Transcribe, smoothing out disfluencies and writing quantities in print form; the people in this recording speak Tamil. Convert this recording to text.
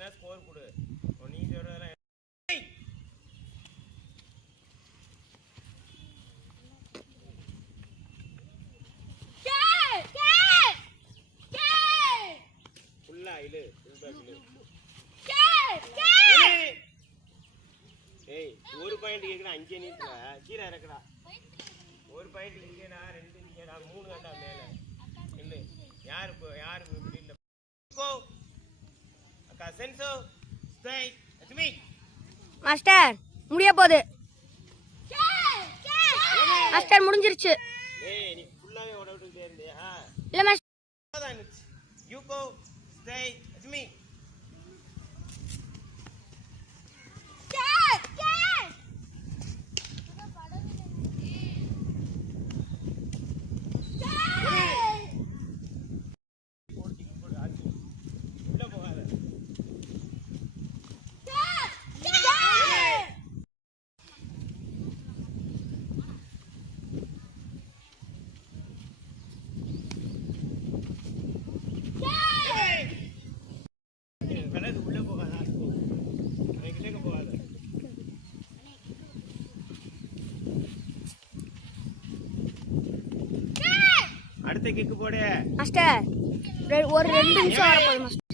எத்தனை ஸ்கோர் கொடு. நீ சொல்றதெல்லாம் ஃபுல்லா இழு. ஏய் ஒரு பாயிண்ட் கேக்குறா, அங்கே நிறுத்துற, கீழே இறக்குறா. ஒரு பாயிண்ட் இங்கேடா, 2 இங்கேடா, 3 கண்டா மேல இல்ல. யாரு இப்படி இல்ல. கோ அக்கா சென்சோ ஸ்டே அட்மி மாஸ்டர் முடிய போகுது. மாஸ்டர் முடிஞ்சிருச்சு. ஏய் நீ ஃபுல்லாவே ஓட விட்டுட்டே இருந்தியா? இல்ல மாஸ்டர். You go stay அட்மி. உள்ள போகாதா? போகாத. அடுத்த கிக்கு போடு மாஸ்டர். ஒரு 2 நிமிஷம் வரப்போகுது மாஸ்டர்.